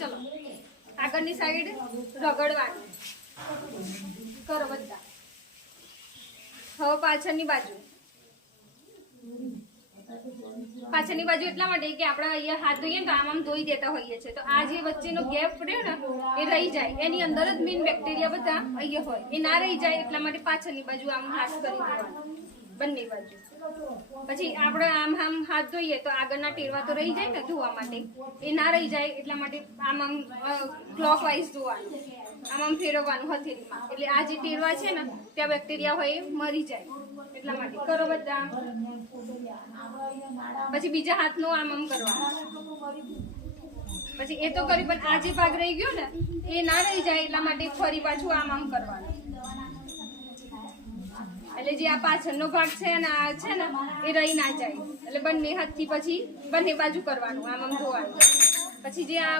ચલો આગળની સાઈડ રગડવાનું કરો બધા. હવે પાછળની બાજુ એટલા માટે કે આપણે અહીંયા હાથ ધોઈએ ને તો આમ ધોઈ દેતા હોઈએ છીએ, તો આ જે વચ્ચેનો ગેપ રહ્યો ને એ રહી જાય, એની અંદર જ મેઇન બેક્ટેરિયા બધા અહીંયા હોય, એ ના રહી જાય એટલા માટે પાછળની બાજુ આમ હાથ કરી દેવાનું બંને બાજુ. પછી આપણે આમ હાથ ધોઈએ તો આગળના ટેરવા તો રહી જાય ને ધોવા માટે, એ ના રહી જાય એટલા માટે આમ ક્લોકવાઇઝ ધોવાનું, આમ ફેરવવાનું હથેળીમાં, એટલે આ જે ટેરવા છે ને ત્યાં બેક્ટેરિયા હોય એ મરી જાય એટલા માટે. કરો બધા. પછી બીજા હાથનો આમ કરવાનું. પછી એ તો કરી, પણ આ જે ભાગ રહી ગયો ને એ ના રહી જાય એટલા માટે ફરી પાછું આમ કરવાનું, એટલે જે આ પાછળનો ભાગ છે ને આ છે ને એ રહી ના જાય, એટલે બંને હાથથી પછી બંને બાજુ કરવાનું, આમ ધોવાનું. પછી જે આ